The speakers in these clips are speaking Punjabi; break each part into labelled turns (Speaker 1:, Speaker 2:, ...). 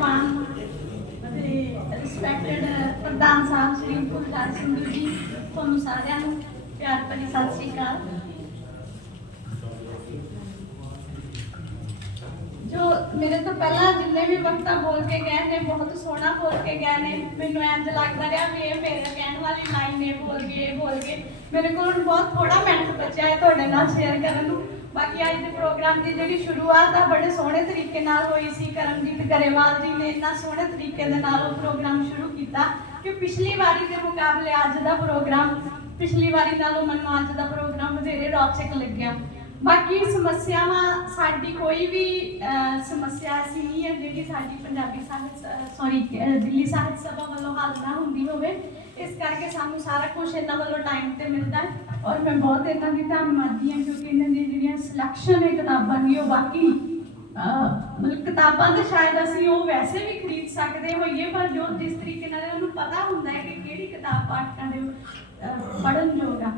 Speaker 1: ਮਹਿਮਾਨ ਅਤੇ ਰਿਸਪੈਕਟਡ ਪ੍ਰਧਾਨ ਸਾਹਿਬ ਸ੍ਰੀ ਗੁਰਦਾਸ ਸਿੰਘ ਜੀ ਤੁਹਾਨੂੰ ਸਾਰਿਆਂ ਨੂੰ ਪਿਆਰ ਭਰੀ ਸਤਿ ਸ੍ਰੀ ਅਕਾਲ। ਜੋ ਮੇਰੇ ਤੋਂ ਪਹਿਲਾਂ ਜਿੰਨੇ ਵੀ ਵਕਤਾ ਬੋਲ ਕੇ ਗਏ ਨੇ, ਬਹੁਤ ਸੋਹਣਾ ਬੋਲ ਕੇ ਗਏ ਨੇ। ਮੈਨੂੰ ਇੰਜ ਲੱਗਦਾ ਰਿਹਾ ਵੀ ਇਹ ਮੇਰੇ ਕਹਿਣ ਵਾਲੀ ਲਾਈਨ ਨੇ ਬੋਲ ਗਏ ਇਹ ਬੋਲ ਗਏ ਮੇਰੇ ਕੋਲ ਬਹੁਤ ਥੋੜਾ ਮਿੰਟ ਬਚਿਆ ਹੈ ਤੁਹਾਡੇ ਨਾਲ ਸ਼ੇਅਰ ਕਰਨ ਨੂੰ। ਬਾਕੀ ਅੱਜ ਦੇ ਪ੍ਰੋਗਰਾਮ ਦੀ ਜਿਹੜੀ ਸ਼ੁਰੂਆਤ ਆ, ਬੜੇ ਸੋਹਣੇ ਤਰੀਕੇ ਨਾਲ ਹੋਈ ਸੀ। ਕਰਮਜੀਤ ਗਰੇਵਾਲ ਜੀ ਨੇ ਇੰਨਾ ਸੋਹਣੇ ਤਰੀਕੇ ਦੇ ਨਾਲ ਉਹ ਪ੍ਰੋਗਰਾਮ ਸ਼ੁਰੂ ਕੀਤਾ ਕਿ ਪਿਛਲੀ ਵਾਰੀ ਦੇ ਮੁਕਾਬਲੇ ਅੱਜ ਦਾ ਪ੍ਰੋਗਰਾਮ ਪਿਛਲੀ ਵਾਰੀ ਨਾਲੋਂ ਮੈਨੂੰ ਅੱਜ ਦਾ ਪ੍ਰੋਗਰਾਮ ਵਧੇਰੇ ਰੌਚਕ ਲੱਗਿਆ। ਬਾਕੀ ਸਮੱਸਿਆਵਾਂ ਸਾਡੀ ਕੋਈ ਵੀ ਸਮੱਸਿਆ ਐਸੀ ਨਹੀਂ ਹੈ ਜਿਹੜੀ ਸਾਡੀ ਪੰਜਾਬੀ ਸਾਹਿਤ ਸੌਰੀ ਦਿੱਲੀ ਸਾਹਿਤ ਸਭਾ ਵੱਲੋਂ ਹੱਲ ਨਾ ਹੁੰਦੀ ਹੋਵੇ। ਇਸ ਕਰਕੇ ਸਾਨੂੰ ਸਾਰਾ ਕੁਝ ਇਹਨਾਂ ਵੱਲੋਂ ਟਾਈਮ ਤੇ ਮਿਲਦਾ ਹੈ ਔਰ ਮੈਂ ਬਹੁਤ ਇਹਨਾਂ ਦੀ ਧੰਨਵਾਦੀ ਹਾਂ ਕਿਉਂਕਿ ਇਹਨਾਂ ਦੀ ਜਿਹੜੀਆਂ ਸਿਲੈਕਸ਼ਨ ਹੈ ਕਿਤਾਬਾਂ ਦੀ, ਉਹ ਬਾਕੀ ਮਤਲਬ ਕਿਤਾਬਾਂ ਤਾਂ ਸ਼ਾਇਦ ਅਸੀਂ ਉਹ ਵੈਸੇ ਵੀ ਖਰੀਦ ਸਕਦੇ ਹੋਈਏ, ਪਰ ਜੋ ਜਿਸ ਤਰੀਕੇ ਨਾਲ ਉਹਨੂੰ ਪਤਾ ਹੁੰਦਾ ਹੈ ਕਿ ਕਿਹੜੀ ਕਿਤਾਬ ਪਾਠਕਾਂ ਦੇ ਪੜਨ ਯੋਗ ਆ,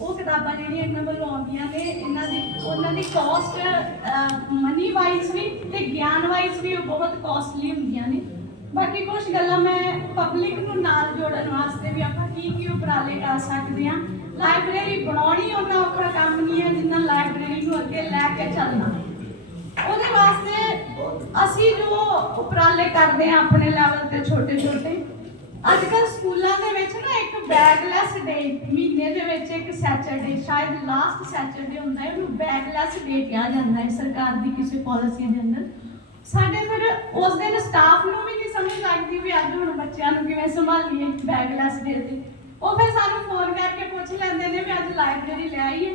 Speaker 1: ਉਹ ਕਿਤਾਬਾਂ ਜਿਹੜੀਆਂ ਇਹਨਾਂ ਵੱਲੋਂ ਆਉਂਦੀਆਂ ਨੇ, ਇਹਨਾਂ ਦੇ ਉਹਨਾਂ ਦੀ ਕਾਸਟ ਮਨੀ ਵਾਈਜ਼ ਵੀ ਤੇ ਗਿਆਨ ਵਾਈਜ਼ ਵੀ ਉਹ ਬਹੁਤ ਕਾਸਟਲੀ ਹੁੰਦੀਆਂ ਨੇ। ਬਾਕੀ ਕੁਝ ਗੱਲਾਂ ਮੈਂ ਪਬਲਿਕ ਨੂੰ ਨਾਲ ਜੋੜਨ ਵਾਸਤੇ ਵੀ ਆਪਾਂ ਕੀ ਕੀ ਉਪਰਾਲੇ ਕਰ ਸਕਦੇ ਹਾਂ। ਲਾਇਬ੍ਰੇਰੀ ਬਣਾਉਣੀ ਉਹਨਾਂ ਔਖਾ ਕੰਮ ਨਹੀਂ ਹੈ, ਜਿੰਨਾ ਲਾਇਬ੍ਰੇਰੀ ਨੂੰ ਅੱਗੇ ਲੈ ਕੇ ਚੱਲਣਾ। ਉਹਦੇ ਵਾਸਤੇ ਅਸੀਂ ਜੋ ਉਪਰਾਲੇ ਕਰਦੇ ਆ ਆਪਣੇ ਲੈਵਲ ਤੇ ਛੋਟੇ ਛੋਟੇ ਅੱਜ ਕੱਲ ਸਕੂਲਾਂ ਦੇ ਵਿੱਚ ਨਾ ਇੱਕ ਬੈਗਲੈਸ ਡੇ ਮਹੀਨੇ ਦੇ ਵਿੱਚ ਇੱਕ ਸੈਚਰਡੇ ਸ਼ਾਇਦ ਲਾਸਟ ਸੈਚਰਡੇ ਹੁੰਦਾ ਹੈ, ਉਹਨੂੰ ਬੈਗਲੈਸ ਡੇ ਕਿਹਾ ਜਾਂਦਾ ਹੈ ਸਰਕਾਰ ਦੀ ਕਿਸੇ ਪਾਲਿਸੀ ਦੇ ਅੰਦਰ। ਸਾਡੇ ਫਿਰ ਉਸ ਦਿਨ ਸਟਾਫ ਨੂੰ ਵੀ ਨਹੀਂ ਸਮਝ ਲੱਗਦੀ ਵੀ ਅੱਜ ਹੁਣ ਬੱਚਿਆਂ ਨੂੰ ਕਿਵੇਂ ਸੰਭਾਲੀਏ ਬੈਗਲੈਸ ਡੇ ਤੇ। ਉਹ ਫਿਰ ਸਾਨੂੰ ਫੋਨ ਕਰਕੇ ਪੁੱਛ ਲੈਂਦੇ ਨੇ ਵੀ ਅੱਜ ਲਾਇਬ੍ਰੇਰੀ ਲੈ ਆਈਏ।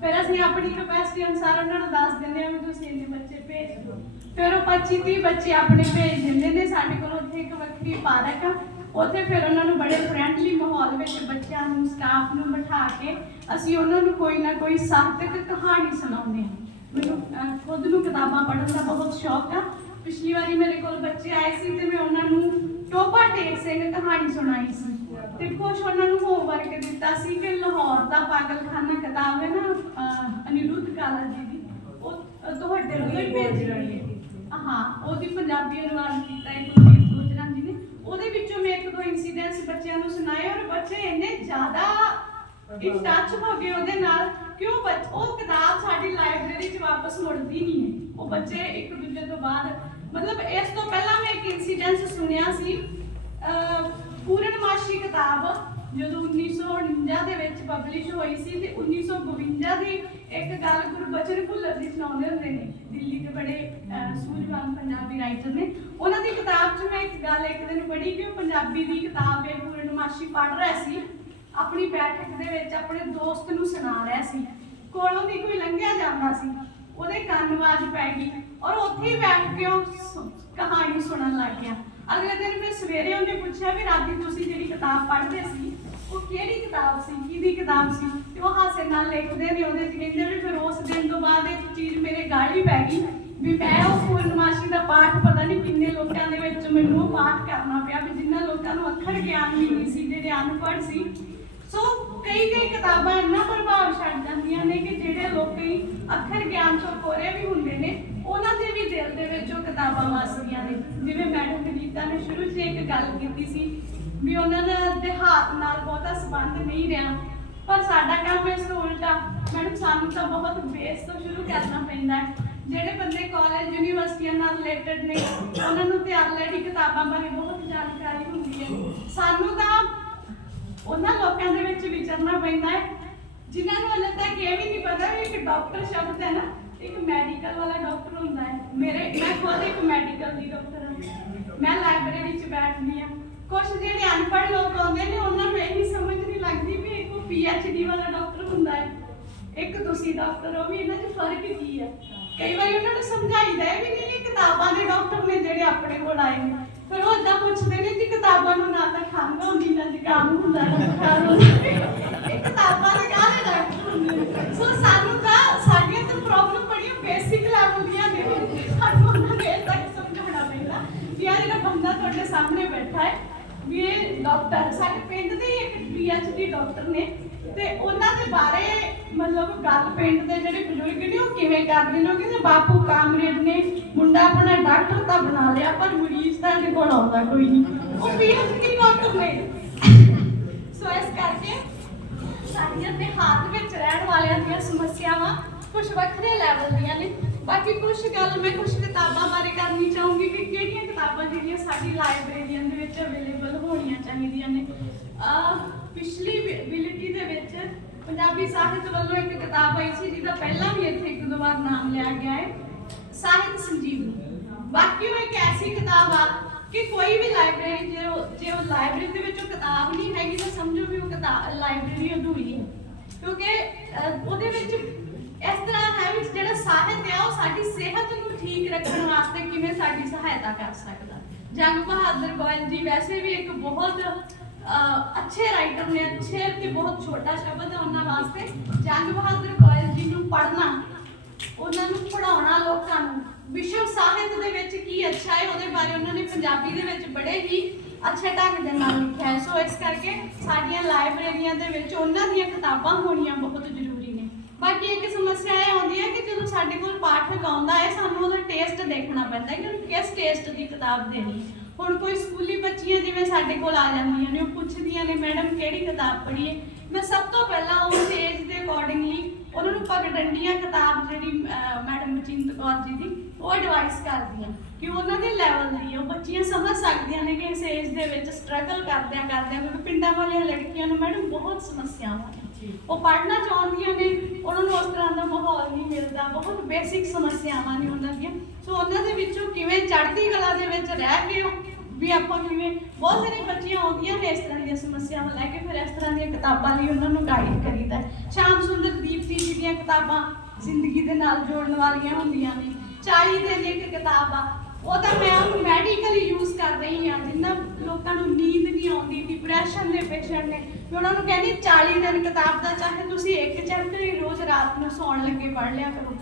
Speaker 1: ਫਿਰ ਅਸੀਂ ਆਪਣੀ ਕਪੈਸਿਟੀ ਅਨੁਸਾਰ ਉਹਨਾਂ ਨੂੰ ਦੱਸ ਦਿੰਦੇ ਹਾਂ ਵੀ ਤੁਸੀਂ ਇੰਨੇ ਬੱਚੇ ਭੇਜ ਦਿਓ। ਫਿਰ ਉਹ 25 30 ਬੱਚੇ ਆਪਣੇ ਭੇਜ ਦਿੰਦੇ ਨੇ, ਸਾਡੇ ਕੋਲ ਉੱਥੇ ਇੱਕ ਵੱਖਰੀ ਪਾਰਕ ਆ। ਉੱਥੇ ਫਿਰ ਉਹਨਾਂ ਨੂੰ ਬੜੇ ਫਰੈਂਡਲੀ ਮਾਹੌਲ ਵਿੱਚ ਬੱਚਿਆਂ ਨੂੰ ਸਟਾਫ ਨੂੰ ਬਿਠਾ ਕੇ ਅਸੀਂ ਉਹਨਾਂ ਨੂੰ ਕੋਈ ਨਾ ਕੋਈ ਸਾਹਿਤਕ ਕਹਾਣੀ ਸੁਣਾਉਂਦੇ ਹਾਂ। ਮੈਨੂੰ ਖੁਦ ਨੂੰ ਕਿਤਾਬਾਂ ਪੜ੍ਹਨ ਦਾ ਬਹੁਤ ਸ਼ੌਕ ਆ। ਪਿਛਲੀ ਵਾਰੀ ਮੇਰੇ ਕੋਲ ਬੱਚੇ ਆਏ ਸੀ ਤੇ ਮੈਂ ਉਹਨਾਂ ਨੂੰ ਟੋਪਾ ਟੇਕ ਸਿੰਘ ਕਹਾਣੀ ਸੁਣਾਈ ਸੀ ਤੇ ਕੁਛ ਉਹਨਾਂ ਨੂੰ ਹੋਮਵਰਕ ਦਿੱਤਾ ਸੀ ਕਿ ਲਾਹੌਰ ਦਾ ਪਾਗਲਖਾਨਾ ਕਿਤਾਬ ਹੈ ਨਾ ਅਨਿਰੁੱਧ ਕਾਲਾ ਜੀ ਦੀ। ਉਹ ਤੁਹਾਡੇ ਹੀ ਭੇਜੀ ਰਹੀ ਹੈ ਹਾਂ। ਉਹਦੀ ਪੰਜਾਬੀ ਅਨੁਵਾਦ ਕੀਤਾ ਹੈ ਕੁਲਦੀਪ ਉਹਦੇ ਵਿੱਚੋਂ ਮੈਂ ਇੱਕ ਦੋ ਇਨਸੀਡੈਂਟਸ ਬੱਚਿਆਂ ਨੂੰ ਸੁਣਾਏ ਔਰ ਬੱਚੇ ਇੰਨੇ ਜ਼ਿਆਦਾ ਇਨ ਟੱਚ ਹੋ ਗਏ ਉਹਦੇ ਨਾਲ ਕਿ ਬੱਚ- ਉਹ ਕਿਤਾਬ ਸਾਡੀ ਲਾਇਬ੍ਰੇਰੀ 'ਚ ਵਾਪਸ ਮੁੜਦੀ ਨਹੀਂ ਹੈ। ਉਹ ਬੱਚੇ ਇੱਕ ਦੂਜੇ ਤੋਂ ਬਾਅਦ ਮਤਲਬ ਇਸ ਤੋਂ ਪਹਿਲਾਂ ਮੈਂ ਇੱਕ ਇਨਸੀਡੈਂਸ ਸੁਣਿਆ ਸੀ ਅਹ, ਪੂਰਨਮਾਸ਼ੀ ਕਿਤਾਬ। ਜਦੋਂ 1949 ਦੇ ਵਿੱਚ ਪਬਲਿਸ਼ ਹੋਈ ਸੀ ਤੇ 1952 ਦੀ ਇੱਕ ਗੱਲ ਗੁਰਬਚਨ ਭੁੱਲਰ ਜੀ ਸੁਣਾਉਂਦੇ ਹੁੰਦੇ ਨੇ, ਦਿੱਲੀ ਦੇ ਬੜੇ ਸੂਝਵਾਨ ਪੰਜਾਬੀ ਰਾਈਟਰ ਨੇ। ਉਹਨਾਂ ਦੀ ਕਿਤਾਬ 'ਚ ਮੈਂ ਇੱਕ ਗੱਲ ਇੱਕ ਦਿਨ ਪੜ੍ਹੀ ਕਿ ਪੰਜਾਬੀ ਦੀ ਕਿਤਾਬ ਹੈ ਪੂਰਨਮਾਸ਼ੀ ਪੜ੍ਹ ਰਿਹਾ ਸੀ, ਆਪਣੀ ਬੈਠਕ ਦੇ ਵਿੱਚ ਆਪਣੇ ਦੋਸਤ ਨੂੰ ਸੁਣਾ ਰਿਹਾ ਸੀ। ਕੋਲੋਂ ਦੀ ਕੋਈ ਲੰਘਿਆ ਜਾਂਦਾ ਸੀ, ਉਹਦੇ ਕੰਨ ਆਵਾਜ਼ ਪੈ ਗਈ ਔਰ ਉੱਥੇ ਹੀ ਬੈਠ ਕੇ ਉਹ ਕਹਾਣੀ ਸੁਣਨ ਲੱਗ ਗਿਆ। ਅਗਲੇ ਦਿਨ ਮੈਂ ਸਵੇਰੇ ਉਹਨੇ ਪੁੱਛਿਆ ਵੀ ਰਾਤੀ ਤੁਸੀਂ ਜਿਹੜੀ ਕਿਤਾਬ ਪੜ੍ਹਦੇ ਸੀ ਉਹ ਕਿਹੜੀ ਕਿਤਾਬ ਸੀ? ਕਿਹਦੀ ਕਿਤਾਬ ਸੀ? ਤੇ ਉਹ ਹਾਸੇ ਨਾਲ ਲਿਖਦੇ ਨੇ ਉਹਦੇ ਚ ਕਹਿੰਦੇ ਵੀ ਫਿਰ ਉਸ ਦਿਨ ਤੋਂ ਬਾਅਦ ਇਹ ਚੀਜ਼ ਮੇਰੇ ਗਾਲੀ ਪੈ ਗਈ ਵੀ ਮੈਂ ਉਹ ਪੂਰਨਮਾਸ਼ੀ ਦਾ ਪਾਠ ਪਤਾ ਨਹੀਂ ਕਿੰਨੇ ਲੋਕਾਂ ਦੇ ਵਿੱਚ ਮੈਨੂੰ ਉਹ ਪਾਠ ਕਰਨਾ ਪਿਆ ਵੀ ਜਿਨ੍ਹਾਂ ਲੋਕਾਂ ਨੂੰ ਅੱਖਰ ਗਿਆਨ ਵੀ ਨਹੀਂ ਸੀ, ਜਿਹੜੇ ਅਨਪੜ੍ਹ ਸੀ। ਸੋ ਕਈ ਕਈ ਕਿਤਾਬਾਂ ਇੰਨਾ ਪ੍ਰਭਾਵ ਛੱਡ ਜਾਂਦੀਆਂ ਨੇ ਕਿ ਜਿਹੜੇ ਲੋਕੀ ਅੱਖਰ ਗਿਆਨ ਤੋਂ ਕੋਰੇ ਵੀ ਹੁੰਦੇ ਨੇ ਉਹਨਾਂ ਦੇ ਵੀ ਦਿਲ ਦੇ ਵਿੱਚ ਉਹ ਕਿਤਾਬਾਂ ਵਸਦੀਆਂ ਨੇ, ਜਿਵੇਂ ਮੈਡਮ ਗੀਤਾ ਨੇ ਸ਼ੁਰੂ 'ਚ ਇੱਕ ਗੱਲ ਕੀਤੀ ਸੀ ਵੀ ਉਹਨਾਂ ਦਾ ਦੇਹਾਤ ਨਾਲ ਬਹੁਤਾ ਸੰਬੰਧ ਨਹੀਂ ਰਿਹਾ, ਪਰ ਸਾਡਾ ਕੰਮ ਇਸ ਤੋਂ ਉਲਟਾ, ਮੈਡਮ ਸਾਨੂੰ ਤਾਂ ਬਹੁਤ ਬੇਸ ਤੋਂ ਸ਼ੁਰੂ ਕਰਨਾ ਪੈਂਦਾ ਜਿਹੜੇ ਬੰਦੇ ਕਾਲਜ ਯੂਨੀਵਰਸਿਟੀਆਂ ਨਾਲ ਰਿਲੇਟਡ ਨੇ, ਉਹਨਾਂ ਨੂੰ ਤੇ ਆਲਰੇਡੀ ਕਿਤਾਬਾਂ ਬਾਰੇ ਬਹੁਤ ਜਾਣਕਾਰੀ ਹੁੰਦੀ ਹੈ। ਸਾਨੂੰ ਤਾਂ ਉਹਨਾਂ ਲੋਕਾਂ ਦੇ ਵਿੱਚ ਵਿਚਰਨਾ ਪੈਂਦਾ ਹੈ, ਜਿਨ੍ਹਾਂ ਨੂੰ ਹਲੇ ਤੱਕ ਇਹ ਵੀ ਨਹੀਂ ਪਤਾ ਵੀ ਇੱਕ ਡਾਕਟਰ ਸ਼ਬਦ ਹੈ ਨਾ ਇੱਕ ਮੈਡੀਕਲ ਵਾਲਾ ਡਾਕਟਰ ਹੁੰਦਾ ਹੈ। ਮੇਰੇ ਮੈਂ ਖੁਦ ਇੱਕ ਮੈਡੀਕਲ ਦੀ ਡਾਕਟਰ ਹਾਂ। ਮੈਂ ਲਾਇਬ੍ਰੇਰੀ 'ਚ ਬੈਠਦੀ ਹਾਂ। ਕੁਝ ਜਿਹੜੇ ਅਨਪੜ੍ਹ ਲੋਕ ਆਉਂਦੇ ਨੇ, ਉਹਨਾਂ ਨੂੰ ਇਹ ਨਹੀਂ ਸਮਝ ਨਹੀਂ ਲੱਗਦੀ ਵੀ ਇੱਕ ਪੀ ਡੀ ਵਾਲਾ ਡਾਕਟਰ ਹੁੰਦਾ ਹੈ। ਇੱਕ ਤੁਸੀਂ ਡਾਕਟਰ ਹੋ ਵੀ ਇਹਨਾਂ 'ਚ ਫ਼ਰਕ ਕੀ ਹੈ? ਕਈ ਵਾਰੀ ਉਹਨਾਂ ਨੂੰ ਸਮਝਾਈਦਾ ਹੈ ਵੀ ਨਹੀਂ, ਇਹ ਕਿਤਾਬਾਂ ਦੇ ਡਾਕਟਰ ਨੇ ਜਿਹੜੇ ਆਪਣੇ ਕੋਲ ਆਏ ਨੇ। ਫਿਰ ਉਹ ਏਦਾਂ ਪੁੱਛਦੇ ਨੇ ਕਿ ਕਿਤਾਬਾਂ ਨੂੰ ਨਾ ਤਾਂ ਖੰਘ ਹੁੰਦੀ ਨਾ ਜ਼ੁਕਾਮ ਹੁੰਦਾ, ਨਾ ਬੁਖਾਰ ਹੁੰਦਾ ਇਹ ਕਿਤਾਬਾਂ ਦੇ ਕਾਹਦੇ ਡਾਕਟਰ ਹੁੰਦੇ ਨੇ। ਸੋ ਸਾਨੂੰ ਤਾਂ ਸਾਡੀਆਂ ਤਾਂ ਪ੍ਰੋਬਲਮ ਬੜੀਆਂ ਬੇਸਿਕ ਲੈਵਲ ਦੀਆਂ ਨੇ ਸਾਨੂੰ ਉਹਨਾਂ ਨੂੰ ਇਹ ਤੱਕ ਸਮਝਾਉਣਾ ਪੈਂਦਾ ਕਿ ਯਾਰ ਇਹਦਾ ਬੰਦਾ ਤੁਹਾਡੇ ਸਾਹਮਣੇ ਬੈਠਾ ਹੈ। ਵੀ ਇਹ ਡਾਕਟਰ ਸਾਡੇ ਪਿੰਡ ਦੇ ਇੱਕ ਪੀਐਚਡੀ ਡਾਕਟਰ ਨੇ ਤੇ ਉਹਨਾਂ ਦੇ ਬਾਰੇ ਮਤਲਬ ਗੱਲ ਪਿੰਡ ਦੇ ਜਿਹੜੇ ਬਜ਼ੁਰਗ ਨੇ, ਉਹ ਕਿਵੇਂ ਕਰਦੇ ਨੇ? ਉਹ ਬਾਪੂ ਕਾਮਰੇਡ ਨੇ। ਮੁੰਡਾ ਆਪਣਾ ਡਾਕਟਰ ਤਾਂ ਬਣਾ ਲਿਆ, ਪਰ ਮਰੀਜ਼ ਤਾਂ ਇਹਦੇ ਕੋਲ ਆਉਂਦਾ ਕੋਈ ਨਹੀਂ। ਉਹ ਪੀਐਚਡੀ ਡਾਕਟਰ ਨੇ। ਸੋ ਇਸ ਕਰਕੇ ਸਾਡੀਆਂ ਦੇ ਹੱਥ ਵਿੱਚ ਰਹਿਣ ਵਾਲਿਆਂ ਦੀਆਂ ਸਮੱਸਿਆਵਾਂ ਕੁਝ ਵੱਖਰੇ ਲੈਵਲ ਦੀਆਂ ਨੇ। ਬਾਕੀ ਕੁਝ ਗੱਲ ਮੈਂ ਕੁਝ ਕਿਤਾਬਾਂ ਬਾਰੇ ਕਰਨੀ ਚਾਹੂੰਗੀ ਕਿ ਕਿਹੜੀਆਂ ਕਿਤਾਬਾਂ ਸਾਡੀ ਲਾਇਬ੍ਰੇਰੀਆਂ ਦੇ ਵਿੱਚ ਅਵੇਲੇਬਲ ਹੋਣੀਆਂ ਚਾਹੀਦੀਆਂ ਨੇ। ਅਹ ਪਿਛਲੀ ਬਿਲਿਟੀ ਦੇ ਵਿੱਚ ਪੰਜਾਬੀ ਸਾਹਿਤ ਵੱਲੋਂ ਇੱਕ ਕਿਤਾਬ ਆਈ ਸੀ, ਜਿਹਦਾ ਪਹਿਲਾਂ ਵੀ ਇੱਥੇ ਇੱਕ ਦੋ ਵਾਰ ਨਾਮ ਲਿਆ ਗਿਆ ਹੈ, ਸਾਹਿਤ ਸੰਜੀਵਨੀ। ਬਾਕੀ ਉਹ ਇੱਕ ਐਸੀ ਕਿਤਾਬ ਆ ਕਿ ਕੋਈ ਵੀ ਲਾਇਬ੍ਰੇਰੀ ਜੇ ਉਹ ਜੇ ਉਹ ਲਾਇਬ੍ਰੇਰੀ ਦੇ ਵਿੱਚ ਉਹ ਕਿਤਾਬ ਨਹੀਂ ਹੈਗੀ, ਤਾਂ ਸਮਝੋ ਵੀ ਉਹ ਕਿਤਾਬ ਲਾਇਬ੍ਰੇਰੀ ਅਧੂਰੀ ਹੈ ਕਿਉਂਕਿ ਉਹਦੇ ਵਿੱਚ ਇਸ ਤਰ੍ਹਾਂ ਹੈ ਵੀ ਜਿਹੜਾ ਸਾਹਿਤ ਹੈ ਉਹ ਸਾਡੀ ਸਿਹਤ ਨੂੰ ਠੀਕ ਰੱਖਣ ਵਾਸਤੇ ਕਿਵੇਂ ਸਾਡੀ ਸਹਾਇਤਾ ਕਰ ਸਕਦਾ। ਜੰਗ ਬਹਾਦਰ ਗੋਇਲ ਜੀ ਵੈਸੇ ਵੀ ਇੱਕ ਬਹੁਤ ਅਹ, ਅੱਛੇ ਰਾਈਟਰ ਨੇ ਅੱਛੇ ਤੇ ਬਹੁਤ ਛੋਟਾ ਸ਼ਬਦ ਹੈ ਉਹਨਾਂ ਵਾਸਤੇ। ਜੰਗ ਬਹਾਦਰ ਗੋਇਲ ਜੀ ਨੂੰ ਪੜ੍ਹਨਾ ਉਹਨਾਂ ਨੂੰ ਪੜਾਉਣਾ ਲੋਕਾਂ ਨੂੰ ਵਿਸ਼ਵ ਸਾਹਿਤ ਦੇ ਵਿੱਚ ਕੀ ਅੱਛਾ ਹੈ ਉਹਦੇ ਬਾਰੇ ਉਹਨਾਂ ਨੇ ਪੰਜਾਬੀ ਦੇ ਵਿੱਚ ਬੜੇ ਹੀ ਅੱਛੇ ਢੰਗ ਦੇ ਨਾਲ ਲਿਖਿਆ ਹੈ। ਸੋ ਇਸ ਕਰਕੇ ਸਾਡੀਆਂ ਲਾਇਬ੍ਰੇਰੀਆਂ ਦੇ ਵਿੱਚ ਉਹਨਾਂ ਦੀਆਂ ਕਿਤਾਬਾਂ ਹੋਣੀਆਂ ਬਹੁਤ ਜ਼ਰੂਰੀ ਨੇ। ਬਾਕੀ ਇੱਕ ਸਮੱਸਿਆ ਇਹ ਆਉਂਦੀ ਹੈ ਕਿ ਸਾਡੇ ਕੋਲ ਪਾਠਕ ਆਉਂਦਾ ਹੈ, ਸਾਨੂੰ ਉਹਦਾ ਟੇਸਟ ਦੇਖਣਾ ਪੈਂਦਾ ਹੈ ਕਿ ਉਹਨੂੰ ਕਿਸ ਟੇਸਟ ਦੀ ਕਿਤਾਬ ਦੇਣੀ ਹੁਣ ਕੋਈ ਸਕੂਲੀ ਬੱਚੀਆਂ ਜਿਵੇਂ ਸਾਡੇ ਕੋਲ ਆ ਜਾਂਦੀਆਂ ਨੇ, ਉਹ ਪੁੱਛਦੀਆਂ ਨੇ, ਮੈਡਮ, ਕਿਹੜੀ ਕਿਤਾਬ ਪੜ੍ਹੀਏ? ਮੈਂ ਸਭ ਤੋਂ ਪਹਿਲਾਂ ਉਸ ਏਜ ਦੇ ਅਕੋਰਡਿੰਗਲੀ ਉਹਨਾਂ ਨੂੰ ਪਗਡੰਡੀਆਂ ਕਿਤਾਬ ਜਿਹੜੀ ਮੈਡਮ ਮਚਿੰਤ ਕੌਰ ਜੀ ਦੀ, ਉਹ ਐਡਵਾਈਸ ਕਰਦੀ ਆ ਕਿ ਉਹਨਾਂ ਦੇ ਲੈਵਲ ਦੀ ਉਹ ਬੱਚੀਆਂ ਸਮਝ ਸਕਦੀਆਂ ਨੇ ਕਿ ਇਸ ਏਜ ਦੇ ਵਿੱਚ ਸਟਰਗਲ ਕਰਦਿਆਂ ਕਰਦਿਆਂ ਕਿਉਂਕਿ ਪਿੰਡਾਂ ਵਾਲੀਆਂ ਲੜਕੀਆਂ ਨੂੰ ਮੈਡਮ ਬਹੁਤ ਸਮੱਸਿਆਵਾਂ ਉਹ ਪੜ੍ਹਨਾ ਚਾਹੁੰਦੀਆਂ ਨੇ, ਉਹਨਾਂ ਨੂੰ ਉਸ ਤਰ੍ਹਾਂ ਦਾ ਮਾਹੌਲ ਨਹੀਂ ਮਿਲਦਾ, ਬਹੁਤ ਬੇਸਿਕ ਸਮੱਸਿਆਵਾਂ ਨੇ ਉਹਨਾਂ ਦੀਆਂ ਸੋ ਉਹਨਾਂ ਦੇ ਵਿੱਚੋਂ ਕਿਵੇਂ ਚੜ੍ਹਦੀ ਕਲਾ ਦੇ ਵਿੱਚ ਰਹਿ ਕੇ ਵੀ ਆਪਾਂ ਕਿਵੇਂ, ਬਹੁਤ ਸਾਰੀਆਂ ਬੱਚੀਆਂ ਆਉਂਦੀਆਂ ਨੇ ਇਸ ਤਰ੍ਹਾਂ ਦੀਆਂ ਸਮੱਸਿਆਵਾਂ ਲੈ ਕੇ, ਫਿਰ ਇਸ ਤਰ੍ਹਾਂ ਦੀਆਂ ਕਿਤਾਬਾਂ ਲਈ ਉਹਨਾਂ ਨੂੰ ਗਾਈਡ ਕਰੀਦਾ ਹੈ। ਸ਼ਾਮ ਸੁੰਦਰ ਦੀਪਤੀ ਜੀ ਦੀਆਂ ਕਿਤਾਬਾਂ ਜ਼ਿੰਦਗੀ ਦੇ ਨਾਲ ਜੋੜਨ ਵਾਲੀਆਂ ਹੁੰਦੀਆਂ ਨੇ 40 ਦਿਨ ਇੱਕ ਕਿਤਾਬ ਆ, ਉਹ ਤਾਂ ਮੈਂ ਉਹਨੂੰ ਮੈਡੀਕਲੀ ਯੂਜ਼ ਕਰ ਰਹੀ ਹਾਂ ਜਿੰਨਾ ਲੋਕਾਂ ਨੂੰ ਨੀਂਦ ਨਹੀਂ ਆਉਂਦੀ ਡਿਪਰੈਸ਼ਨ ਦੇ ਪੇਸ਼ੈਂਟ ਨੇ ਮੈਂ ਉਹਨਾਂ ਨੂੰ ਕਹਿੰਦੀ 40 ਦਿਨ ਕਿਤਾਬ ਦਾ ਚਾਹੇ ਤੁਸੀਂ ਇੱਕ ਚੈਪਟਰ ਹੀ ਰੋਜ਼ ਰਾਤ ਨੂੰ ਸੌਣ ਲੱਗੇ ਪੜ੍ਹ ਲਿਆ ਕਰੋ।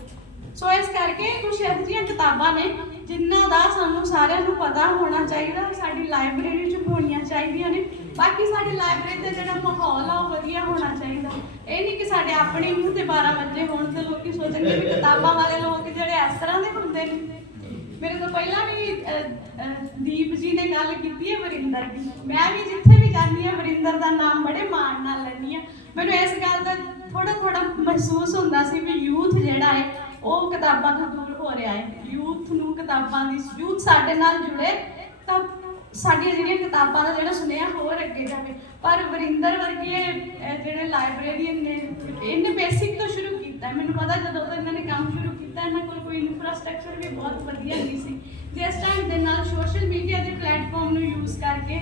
Speaker 1: ਸੋ ਇਸ ਕਰਕੇ ਕੁਝ ਇਹੋ ਜਿਹੀਆਂ ਕਿਤਾਬਾਂ ਨੇ, ਜਿਨ੍ਹਾਂ ਦਾ ਸਾਨੂੰ ਸਾਰਿਆਂ ਨੂੰ ਪਤਾ ਹੋਣਾ ਚਾਹੀਦਾ, ਸਾਡੀ ਲਾਇਬ੍ਰੇਰੀ 'ਚ ਹੋਣੀਆਂ ਚਾਹੀਦੀਆਂ ਨੇ। ਬਾਕੀ ਸਾਡੀ ਲਾਇਬ੍ਰੇਰੀ ਦਾ ਜਿਹੜਾ ਮਾਹੌਲ ਆ, ਉਹ ਵਧੀਆ ਹੋਣਾ ਚਾਹੀਦਾ। ਇਹ ਨਹੀਂ ਕਿ ਸਾਡੇ ਆਪਣੇ ਮੂੰਹ ਤੇ 12 ਵਜੇ ਹੋਣ ਤੇ ਲੋਕੀ ਸੋਚਣਗੇ ਵੀ ਕਿਤਾਬਾਂ ਵਾਲੇ ਲੋਕ ਜਿਹੜੇ ਇਸ ਤਰ੍ਹਾਂ ਦੇ ਹੁੰਦੇ ਨੇ। ਮੇਰੇ ਤੋਂ ਪਹਿਲਾਂ ਵੀ ਦੀਪ ਜੀ ਨੇ ਗੱਲ ਕੀਤੀ ਹੈ ਵਰਿੰਦਰ ਦੀ। ਮੈਂ ਵੀ ਜਿੱਥੇ ਵੀ ਜਾਂਦੀ ਵਰਿੰਦਰ ਦਾ ਨਾਮ ਬੜੇ ਮਾਣ ਨਾਲ ਲੈਂਦੀ ਹਾਂ ਮੈਨੂੰ ਇਸ ਗੱਲ ਦਾ ਥੋੜਾ ਥੋੜਾ ਮਹਿਸੂਸ ਹੁੰਦਾ ਸੀ ਵੀ ਯੂਥ ਜਿਹੜਾ ਹੈ, ਉਹ ਕਿਤਾਬਾਂ ਤੋਂ ਦੂਰ ਹੋ ਰਿਹਾ ਹੈ। ਯੂਥ ਨੂੰ ਕਿਤਾਬਾਂ ਦੀ, ਯੂਥ ਸਾਡੇ ਨਾਲ ਜੁੜੇ ਤਾਂ ਸਾਡੀਆਂ ਜਿਹੜੀਆਂ ਕਿਤਾਬਾਂ ਦਾ ਜਿਹੜਾ ਸੁਨੇਹਾ ਹੋਰ ਅੱਗੇ ਜਾਵੇ। ਪਰ ਵਰਿੰਦਰ ਵਰਗੇ ਜਿਹੜੇ ਲਾਇਬ੍ਰੇਰੀਅਨ ਨੇ, ਇਹਨੇ ਬੇਸਿਕ ਤੋਂ ਸ਼ੁਰੂ ਕੀਤਾ। ਮੈਨੂੰ ਪਤਾ ਜਦੋਂ ਤੋਂ ਇਹਨਾਂ ਨੇ ਕੰਮ ਸ਼ੁਰੂ ਕੀਤਾ, ਇਹਨਾਂ ਕੋਲ ਕੋਈ ਇਨਫਰਾਸਟ੍ਰਕਚਰ ਵੀ ਬਹੁਤ ਵਧੀਆ ਨਹੀਂ ਸੀ। ਜਿਸ ਟਾਈਮ ਦੇ ਨਾਲ ਸੋਸ਼ਲ ਮੀਡੀਆ ਦੇ ਪਲੇਟਫਾਰਮ ਨੂੰ ਯੂਜ਼ ਕਰਕੇ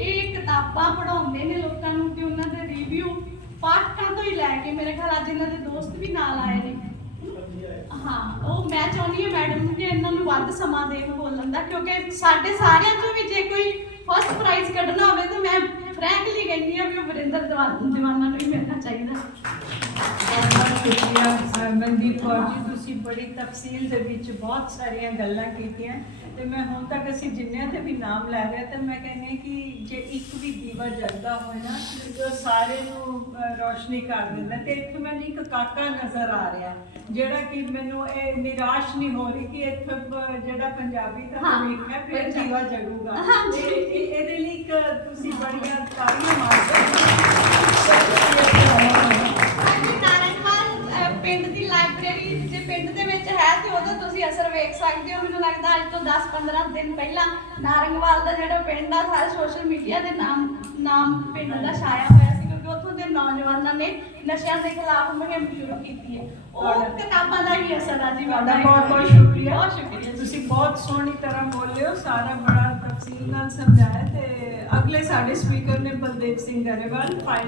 Speaker 1: ਇਹ ਕਿਤਾਬਾਂ ਪੜਾਉਂਦੇ ਨੇ ਲੋਕਾਂ ਨੂੰ ਕਿ ਉਹਨਾਂ ਦੇ ਰਿਵਿਊ ਪਾਠਕਾਂ ਤੋਂ ਹੀ ਲੈ ਕੇ ਮੇਰੇ ਖਿਆਲ ਅੱਜ ਇਹਨਾਂ ਦੇ ਦੋਸਤ ਵੀ ਨਾਲ ਆਏ ਨੇ। ਹਾਂ, ਉਹ ਮੈਂ ਚਾਹੁੰਦੀ ਹਾਂ ਮੈਡਮ ਕਿ ਇਹਨਾਂ ਨੂੰ ਵੱਧ ਸਮਾਂ ਦੇਣ ਬੋਲਣ ਦਾ, ਕਿਉਂਕਿ ਸਾਡੇ ਸਾਰਿਆਂ ਚੋਂ ਵੀ ਜੇ ਕੋਈ ਫਸਟ ਪ੍ਰਾਈਜ਼ ਕੱਢਣਾ ਹੋਵੇ ਤਾਂ ਮੈਂ ਫ੍ਰੈਂਕਲੀ ਕਹਿੰਦੀ ਹਾਂ ਵੀ ਉਹ ਵਰਿੰਦਰ ਦੀਵਾਨਾ ਨੂੰ ਹੀ ਮਿਲਣਾ ਚਾਹੀਦਾ।
Speaker 2: ਸ਼ੁਕਰੀਆ ਮਨਦੀਪ ਕੌਰ ਜੀ ਬੜੀ ਤਫਸੀਲ ਦੇ ਵਿੱਚ ਬਹੁਤ ਸਾਰੀਆਂ ਗੱਲਾਂ ਕੀਤੀਆਂ ਤੇ ਮੈਂ ਹੁਣ ਤੱਕ ਅਸੀਂ ਜਿੰਨਿਆਂ ਤੇ ਵੀ ਨਾਮ ਲੈ ਰਹੇ ਤਾਂ ਮੈਂ ਕਹਿੰਦੀ ਕਿ ਜੇ ਇੱਕ ਵੀ ਦੀਵਾ ਜਲਦਾ ਹੋਏ ਨਾ ਤੇ ਉਹ ਸਾਰੇ ਨੂੰ ਰੋਸ਼ਨੀ ਕਰ ਦਿੰਦਾ ਤੇ ਇੱਥੇ ਮੈਨੂੰ ਇੱਕ ਕਾਕਾ ਨਜ਼ਰ ਆ ਰਿਹਾ ਜਿਹੜਾ ਕਿ ਮੈਨੂੰ ਇਹ ਨਿਰਾਸ਼ ਨਹੀਂ ਹੋ ਰਹੀ ਕਿ ਇੱਥੇ ਜਿਹੜਾ ਪੰਜਾਬੀ ਦਾ
Speaker 1: ਹਾਂ,
Speaker 2: ਫਿਰ। ਦੀਵਾ ਜਗੂਗਾ ਇਹਦੇ ਲਈ ਇੱਕ ਤੁਸੀਂ ਬੜੀਆਂ ਤਾੜੀਆਂ ਮਾਰਦੇ
Speaker 1: ਸਕਦੇ ਹੋ? ਮੈਨੂੰ ਲੱਗਦਾ ਅੱਜ ਤੋਂ 10-15 ਦਿਨ ਪਹਿਲਾਂ ਨਾਰੰਗਵਾਲ ਦਾ ਜਿਹੜਾ ਪਿੰਡ ਆ ਸਾਰਾ ਸੋਸ਼ਲ ਮੀਡੀਆ ਦੇ ਨਾਮ ਨਾਮ ਪਿੰਡ ਦਾ ਛਾਇਆ ਹੋਇਆ ਸੀ ਕਿਉਂਕਿ ਉੱਥੋਂ ਦੇ ਨੌਜਵਾਨਾਂ ਨੇ ਨਸ਼ਿਆਂ ਦੇ ਖਿਲਾਫ ਮੁਹਿੰਮ ਸ਼ੁਰੂ ਕੀਤੀ ਹੈ। ਉਹ ਕਿਤਾਬਾਂ ਦਾ ਹੀ ਅਸਰ ਆ ਜੀ
Speaker 2: ਤੁਹਾਡਾ ਬਹੁਤ ਬਹੁਤ ਸ਼ੁਕਰੀਆ।
Speaker 1: ਬਹੁਤ ਸ਼ੁਕਰੀਆ।
Speaker 2: ਤੁਸੀਂ ਬਹੁਤ ਸੋਹਣੀ ਤਰ੍ਹਾਂ ਬੋਲੇ ਹੋ ਸਾਰਾ ਬੜਾ ਤਫਸੀਲ ਨਾਲ ਸਮਝਾਇਆ ਤੇ ਅਗਲੇ ਸਾਡੇ ਸਪੀਕਰ ਨੇ ਬਲਦੇਵ ਸਿੰਘ ਗਰੇਵਾਲ ਫਾਈਨਲ